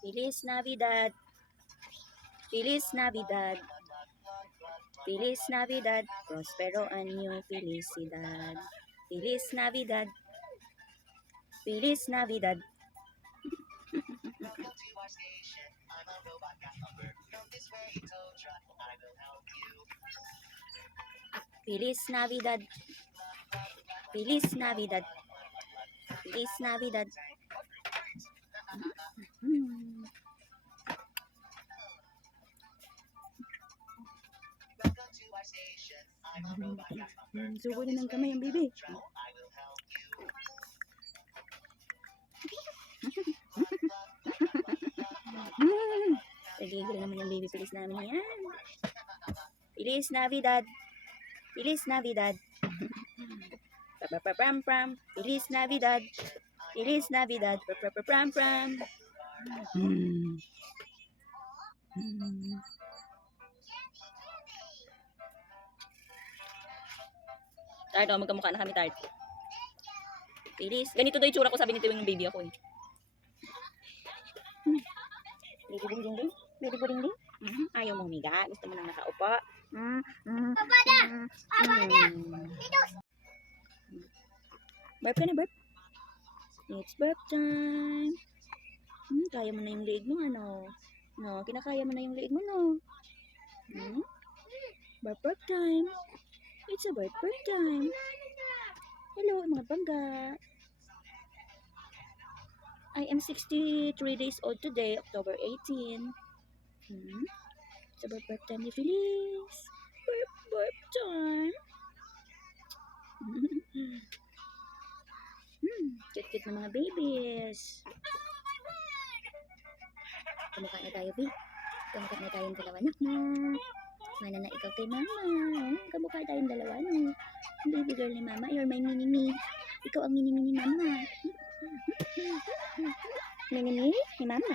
Feliz Navidad. Feliz Navidad. Feliz Navidad. Prospero año felicidad. Feliz Navidad. Feliz Navidad. Feliz Navidad. Feliz Navidad. Feliz Navidad. Sugo niya ng kamay ang baby. Nagigil naman yung baby Feliz namin yan. Feliz Navidad. Feliz Navidad. Pram pram. Feliz Navidad. Feliz Navidad. Pram pram. Tart, oh, magkamukha na kami, Tart. Feliz. Ganito daw yung tsura ko, sabi nito yung baby ako eh. Baby buring din. Baby buring din. Ayaw mong miga. Gusto mo nang nakaupo. Papada! Papada! Burp ka na, burp. It's burp time. Kaya mo na yung liig mo, ano? No, kinakaya mo na yung liig mo, no? Burp burp time. It's a burp burp time. Hello, mga bangga. I am 63 days old today, October 18. It's a burp burp time ni Feliz. Burp burp time. Cute-cute na mga babies. Kamukha na tayo, babe. Kamukha na tayong dalawa, anak na. Mana na ikaw kay mama. Kamukha tayong dalawa, no? Baby girl ni mama, you're my mini-me. Ikaw ang mini-me ni mama. Mini-me ni mama.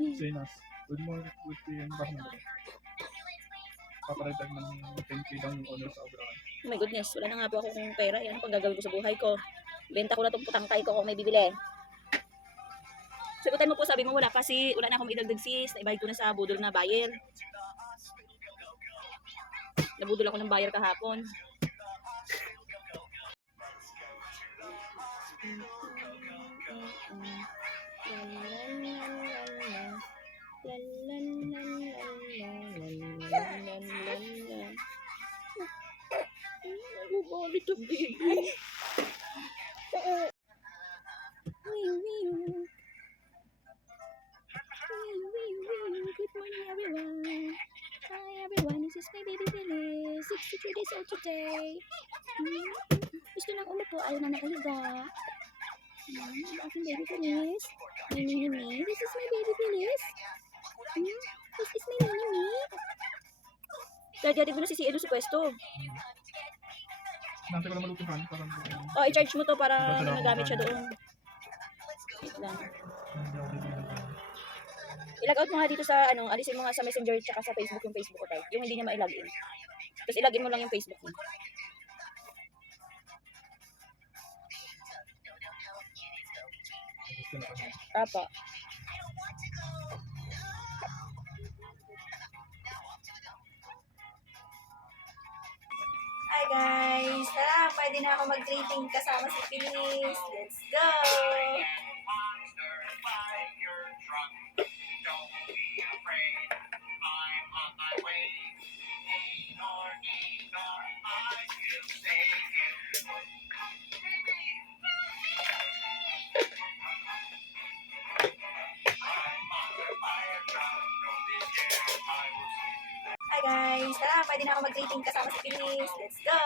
Sinas, good morning, good PM ba mo? Paparitag ng 10K daw yung honor sa Abraham. Oh my goodness, wala na nga po ako kung pera. Yan ang pang gagawin ko sa buhay ko. Benta ko na itong putangkay ko kung may bibili. Sagutan mo po, sabi mo wala kasi wala na akong idagdag sis. Naibahid ko na sa budol na buyer. Nabudol ako ng buyer kahapon. Nagugulit ang baby. Good morning everyone. Hi everyone, this is my baby Feliz. 63 days old today. Gusto lang umupo, ayaw na nakahiga. Aking baby Feliz. Mini-me. This is my baby Feliz. This is my mini-me. Daddy ko na si Edo sa pwesto. Nante ko na malutihan. Oh, i-charge mo to para nagamit siya doon. Wait lang. I-log out mo nga dito sa, alisin mo nga sa Messenger tsaka sa Facebook yung Facebook ko tayo. Yung hindi niya ma-login. Tapos i-login mo lang yung Facebook mo. Apa. Hi guys! Tara, pwede na ako mag-greeting kasama si Feliz. Let's go! Hi guys! Tara, pwede na ako mag-greeting kasama si Feliz. Let's go!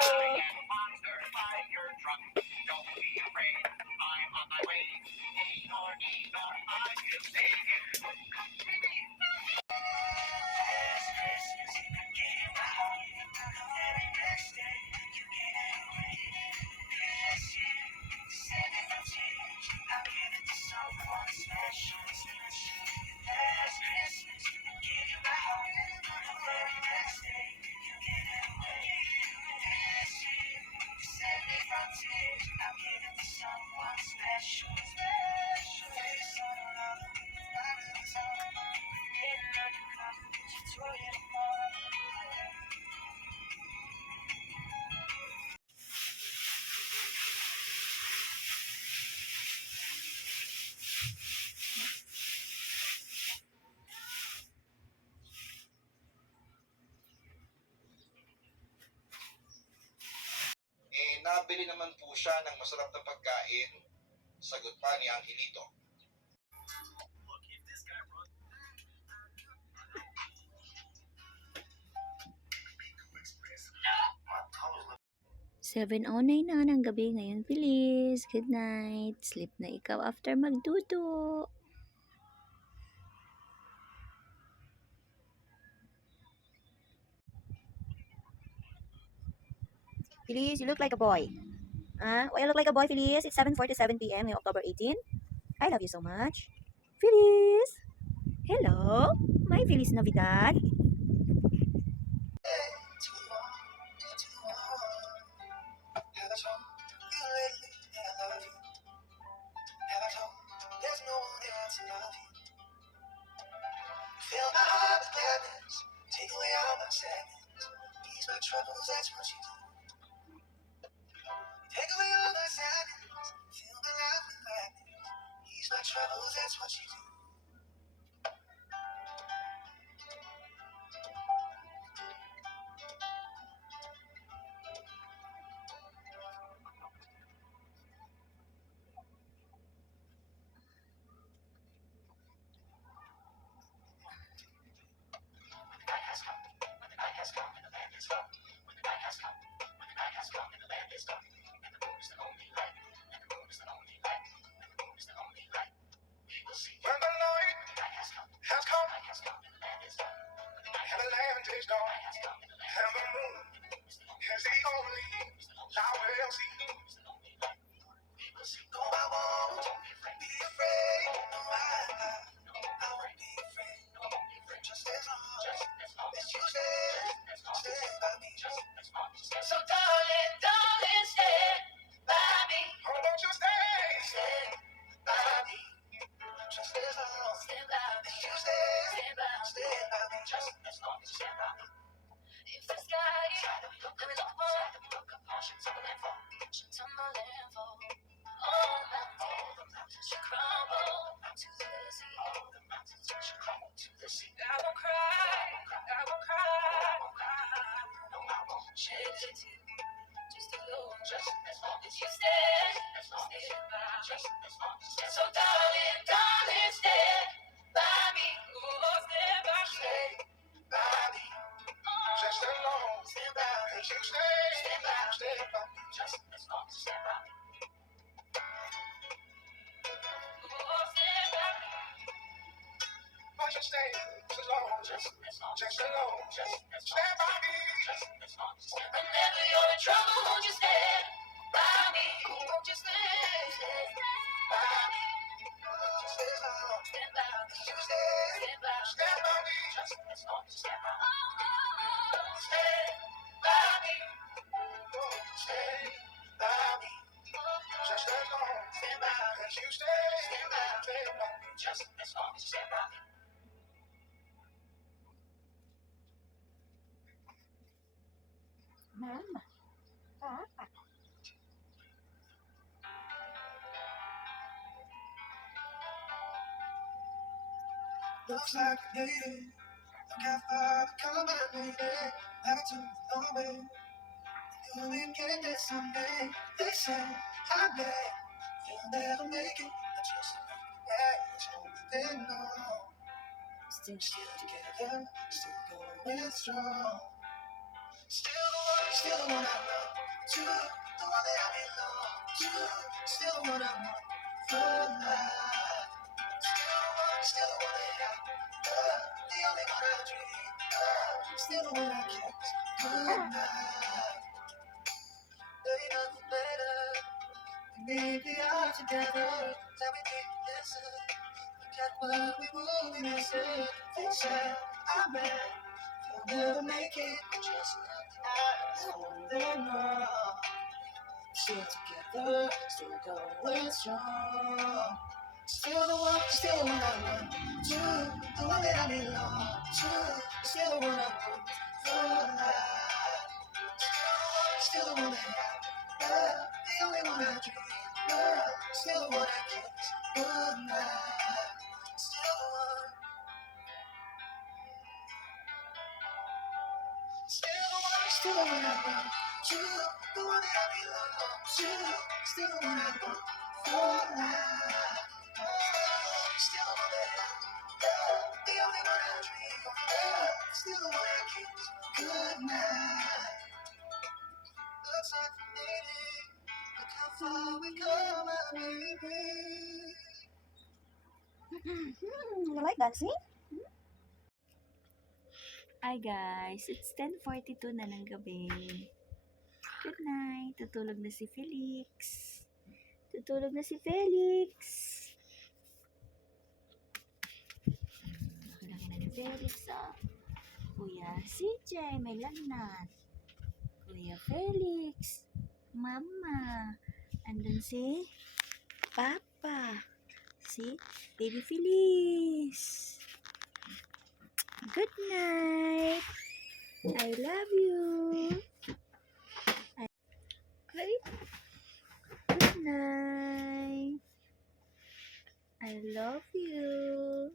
Nakabili naman po siya ng masarap na pagkain. Sagot pa ni Angelito. 7:09 na ng gabi ngayon, Feliz. Good night. Sleep na ikaw after magduto. Feliz, you look like a boy. Why you look like a boy, Feliz? It's 7:47 p.m. ngayong October 18. I love you so much. Feliz! Hello? My Feliz Navidad. Fill my heart with gladness, take away all my sadness, ease my troubles, that's what you do. Take away all my sadness, fill my life with gladness, ease my troubles, that's what you do. When the night has come and the land is gone and the moon is the only light we'll see. No, I won't be afraid. No, I won't be afraid. Just as long as you stay by me. So darling, darling, stay by me. Oh, won't you stay by me? Just as long as you stay by me. Just as long as you stay by me. If the sky let me look upon, should tumble and fall, all the mountains should crumble to the sea. All the mountains should crumble to the sea. I won't cry, I won't cry. No, I won't shed a tear. Just as long as you stay by me. Just as long as you stay. So darling, darling, stay by me. Oh, stay by me. Stay by me. Just as long as you stay by me. Just as long as you stay by me. Oh, stay by me. Why you stay so long? Just as long as you stay by me. Just as long as you stay by me. Whenever you're in trouble, won't you stay by me? Won't you stay by me? Just as long as you stay by me. Just as long as you stay by me. Stay by me. Stay by me. Just as long as you stay by me. Just as long as you stay by me. Mama. Papa. Looks like I made it. Look how far I've come, I made it. Never took the long way. You'll get there someday. They say I bet you'll never make it. I just holding on. Still together, still going strong. Still the one I love. To the one that I belong to. Still the one I want for life. Still the one that I love. The only one I dream of. Still the one I kept. Good night. There ain't nothing better. Maybe all together. Tell me, did you listen? Look at what we will be missing. They said I bet you'll never make it. Just holding on. Still together, still going strong. Still the one I want to. The one that I belong to. Still the one I want for life. Still the one that I love. The only one I dream of. Still the one I kiss. Good night. Still the one. Still the one I want You, the one that I belong to, still the one I want for life. Still the one that I love, the only one I dream of. Still the one I kiss good night. Looks like we made it. Look how far we come, my baby. You like dancing? Hi guys, it's 10:42 na ng gabi. Good night. Tutulog na si Felix. Tutulog na si Felix. Laki na ni Felix, ah. Kuya CJ, may lagnat. Kuya Felix. Mama. Andun si Papa. Si Baby Felix. Good night. I love you. Good night. I love you.